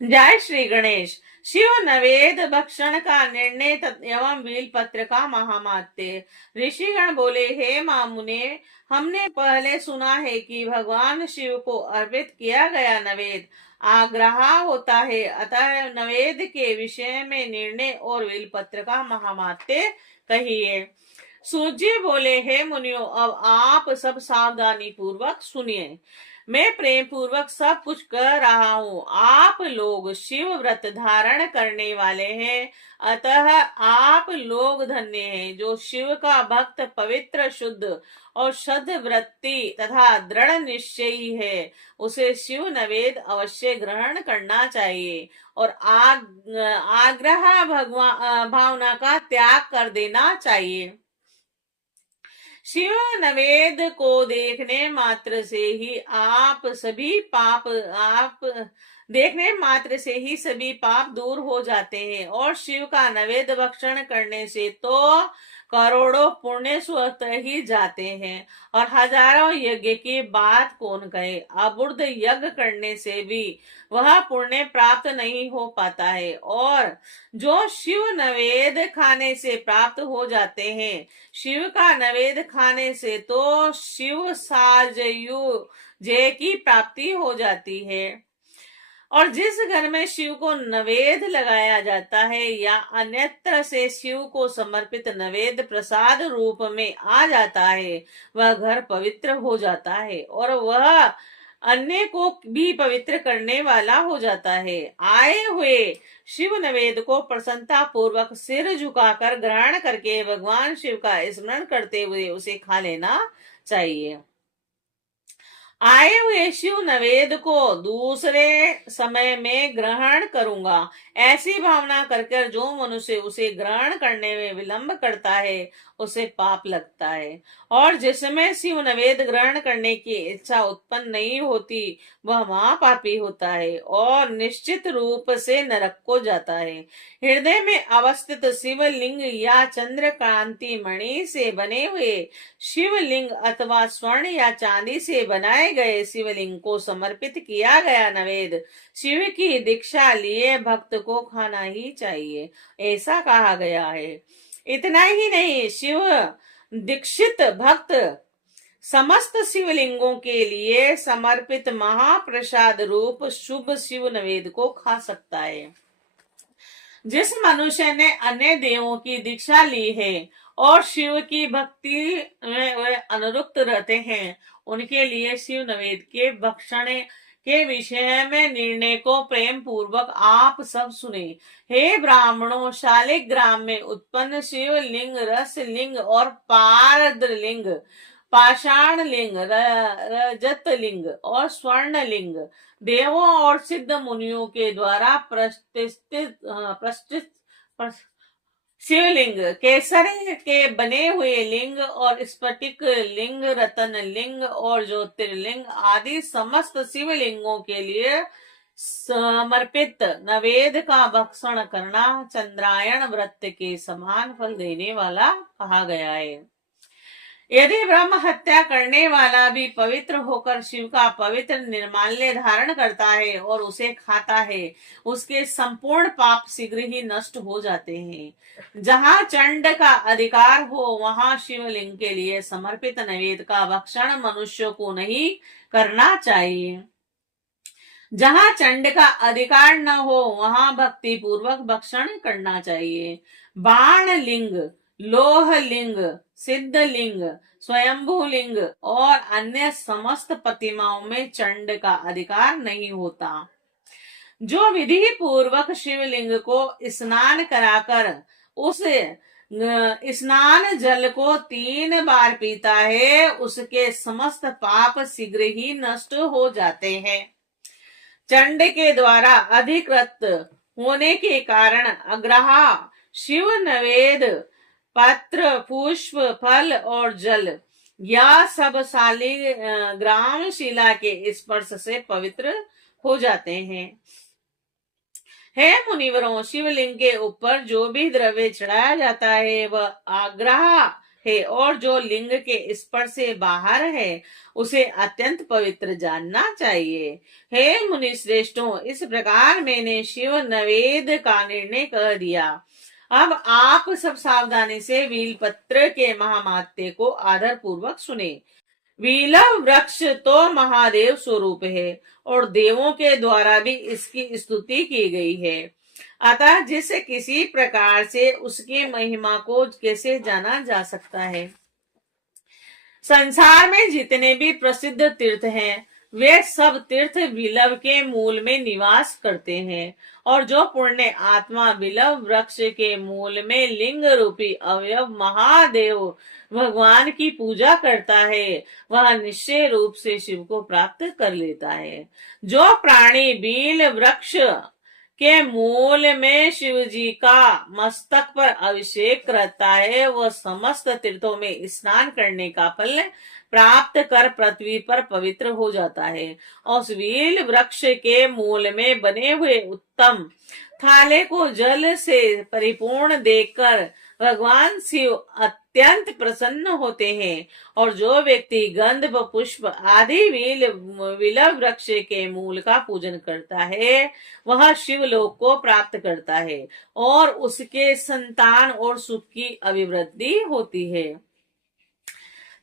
जय श्री गणेश। शिव नवेद भक्षण का निर्णय एवं बील पत्र का महामात्य। ऋषिगण बोले, हे मामुने, हमने पहले सुना है कि भगवान शिव को अर्पित किया गया नवेद आग्रह होता है, अतः नवेद के विषय में निर्णय और बील पत्र का महामात्य कहिए। सूत जी बोले, हे मुनियो, अब आप सब सावधानी पूर्वक सुनिए। मैं प्रेम पूर्वक सब कुछ कह रहा हूँ। आप लोग शिव व्रत धारण करने वाले हैं, अतः आप लोग धन्य हैं। जो शिव का भक्त पवित्र, शुद्ध और सद वृत्ति तथा दृढ़ निश्चयी है, उसे शिव नवेद अवश्य ग्रहण करना चाहिए और आग्रह भगवान भावना का त्याग कर देना चाहिए। शिव नवेद को देखने मात्र से ही सभी पाप दूर हो जाते हैं और शिव का नवेद भक्षण करने से तो करोड़ों पुण्य स्वतः ही जाते हैं और हजारों यज्ञ की बात कौन कहे। अबुर्ध यज्ञ करने से भी वह पुण्य प्राप्त नहीं हो पाता है और जो शिव नवेद खाने से प्राप्त हो जाते हैं, शिव का नवेद खाने से तो शिव साजयु जय की प्राप्ति हो जाती है। और जिस घर में शिव को नवेद लगाया जाता है या अन्यत्र से शिव को समर्पित नवेद प्रसाद रूप में आ जाता है, वह घर पवित्र हो जाता है और वह अन्य को भी पवित्र करने वाला हो जाता है। आए हुए शिव नवेद को प्रसन्नता पूर्वक सिर झुकाकर ग्रहण करके भगवान शिव का स्मरण करते हुए उसे खा लेना चाहिए। आए हुए शिव नवेद को दूसरे समय में ग्रहण करूंगा, ऐसी भावना करके जो मनुष्य उसे ग्रहण करने में विलंब करता है, उसे पाप लगता है। और जिसमें शिव नवेद ग्रहण करने की इच्छा उत्पन्न नहीं होती, वह महापापी होता है और निश्चित रूप से नरक को जाता है। हृदय में अवस्थित शिवलिंग या चंद्र कांति मणि से बने हुए शिवलिंग अथवा स्वर्ण या चांदी से बनाए गए शिवलिंग को समर्पित किया गया नवेद शिव की दीक्षा लिए भक्त को खाना ही चाहिए, ऐसा कहा गया है। इतना ही नहीं, शिव दीक्षित भक्त समस्त शिवलिंगों के लिए समर्पित महाप्रसाद रूप शुभ शिव नवेद को खा सकता है। जिस मनुष्य ने अन्य देवों की दीक्षा ली है और शिव की भक्ति में वे अनुरक्त रहते हैं, उनके लिए शिव नवेद के भक्षण के विषय में निर्णय को प्रेम पूर्वक आप सब सुने। हे ब्राह्मणों, शालिग्राम में उत्पन्न शिवलिंग, रसलिंग और पारद्रलिंग, पाषाण लिंग, रजत लिंग और स्वर्ण लिंग देवों और सिद्ध मुनियों के द्वारा प्रतिष्ठित शिवलिंग, केसर के बने हुए लिंग और स्फटिक लिंग, रतन लिंग और ज्योतिर्लिंग आदि समस्त शिवलिंगों के लिए समर्पित नवेद का भक्षण करना चंद्रायण व्रत के समान फल देने वाला कहा गया है। यदि ब्रह्म हत्या करने वाला भी पवित्र होकर शिव का पवित्र निर्माल्य धारण करता है और उसे खाता है, उसके संपूर्ण पाप शीघ्र ही नष्ट हो जाते हैं। जहाँ चंड का अधिकार हो, वहाँ शिवलिंग के लिए समर्पित नैवेद्य का भक्षण मनुष्य को नहीं करना चाहिए। जहाँ चंड का अधिकार न हो, वहाँ भक्ति पूर्वक भक्षण करना चाहिए। बाण लिंग, लोह लिंग, सिद्ध लिंग, स्वयंभू लिंग और अन्य समस्त प्रतिमाओं में चंड का अधिकार नहीं होता। जो विधि पूर्वक शिवलिंग को स्नान कराकर उस स्नान जल को 3 बार पीता है, उसके समस्त पाप शीघ्र ही नष्ट हो जाते हैं। चंड के द्वारा अधिकृत होने के कारण अग्रह शिव नवेद, पत्र, पुष्प, फल और जल या सब शालिग्राम शिला के स्पर्श से पवित्र हो जाते हैं। हे मुनिवरों, शिवलिंग के ऊपर जो भी द्रव्य चढ़ाया जाता है वह आग्रह है और जो लिंग के स्पर्श से बाहर है उसे अत्यंत पवित्र जानना चाहिए। हे मुनि श्रेष्ठों, इस प्रकार मैंने शिव नवेद का निर्णय कर दिया। अब आप सब सावधानी से वीलपत्र के महामात्य को आदर पूर्वक सुने। वीलव वृक्ष तो महादेव स्वरूप है और देवों के द्वारा भी इसकी स्तुति की गई है। अतः जिस किसी प्रकार से उसकी महिमा को कैसे जाना जा सकता है। संसार में जितने भी प्रसिद्ध तीर्थ हैं वे सब तीर्थ विलव के मूल में निवास करते हैं और जो पुण्य आत्मा विलव वृक्ष के मूल में लिंग रूपी अवयव महादेव भगवान की पूजा करता है वह निश्चय रूप से शिव को प्राप्त कर लेता है। जो प्राणी बील वृक्ष के मूल में शिव जी का मस्तक पर अभिषेक करता है वह समस्त तीर्थों में स्नान करने का फल प्राप्त कर पृथ्वी पर पवित्र हो जाता है। और उस वील वृक्ष के मूल में बने हुए उत्तम थाले को जल से परिपूर्ण देखकर भगवान शिव अत्यंत प्रसन्न होते हैं और जो व्यक्ति गंध व पुष्प आदि विलव वृक्ष के मूल का पूजन करता है वह शिवलोक को प्राप्त करता है और उसके संतान और सुख की अभिवृद्धि होती है।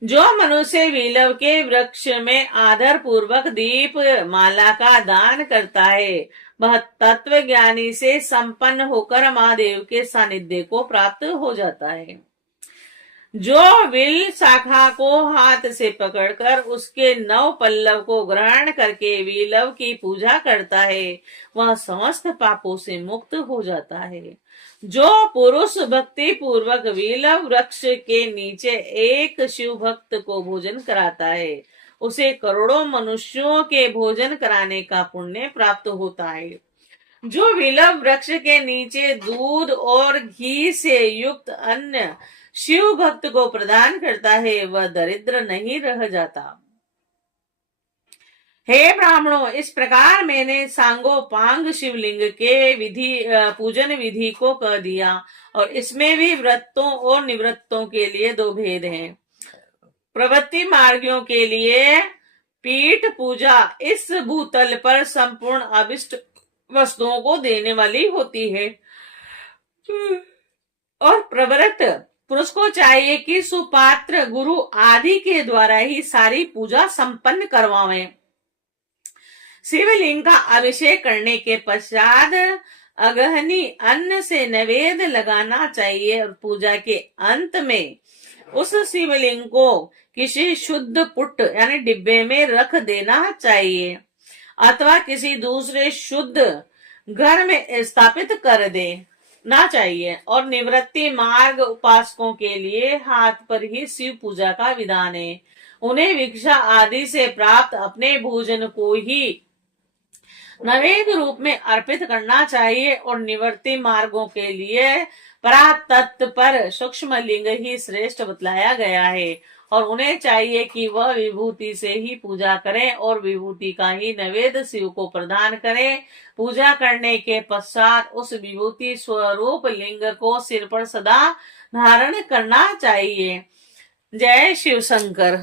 जो मनुष्य विलव के वृक्ष में आदर पूर्वक दीप माला का दान करता है वह तत्व ज्ञानी से संपन्न होकर महादेव के सानिध्य को प्राप्त हो जाता है। जो विल शाखा को हाथ से पकड़कर उसके 9 पल्लव को ग्रहण करके विलव की पूजा करता है वह समस्त पापों से मुक्त हो जाता है। जो पुरुष भक्ति पूर्वक विलव वृक्ष के नीचे एक शिव भक्त को भोजन कराता है उसे करोड़ों मनुष्यों के भोजन कराने का पुण्य प्राप्त होता है। जो विलव वृक्ष के नीचे दूध और घी से युक्त अन्न शिव भक्त को प्रदान करता है वह दरिद्र नहीं रह जाता। हे ब्राह्मणों, इस प्रकार मैंने सांगोपांग शिवलिंग के पूजन विधि को कह दिया और इसमें भी व्रतों और निवृत्तों के लिए 2 भेद हैं। प्रवृत्ति मार्गियों के लिए पीठ पूजा इस भूतल पर संपूर्ण अभिष्ट वस्तुओं को देने वाली होती है और प्रवृत्त पुरुष को चाहिए कि सुपात्र गुरु आदि के द्वारा ही सारी पूजा संपन्न करवावें। शिवलिंग का अभिषेक करने के पश्चात अगहनी अन्न से नैवेद्य लगाना चाहिए और पूजा के अंत में उस शिवलिंग को किसी शुद्ध पुट यानी डिब्बे में रख देना चाहिए अथवा किसी दूसरे शुद्ध घर में स्थापित कर देना चाहिए। और निवृत्ति मार्ग उपासकों के लिए हाथ पर ही शिव पूजा का विधान है। उन्हें भिक्षा आदि से प्राप्त अपने भोजन को ही नैवेद्य रूप में अर्पित करना चाहिए और निवृत्ति मार्गों के लिए परातत्व पर सूक्ष्म लिंग ही श्रेष्ठ बतलाया गया है और उन्हें चाहिए कि वह विभूति से ही पूजा करें और विभूति का ही नैवेद्य शिव को प्रदान करें। पूजा करने के पश्चात उस विभूति स्वरूप लिंग को सिर पर सदा धारण करना चाहिए। जय शिव शंकर।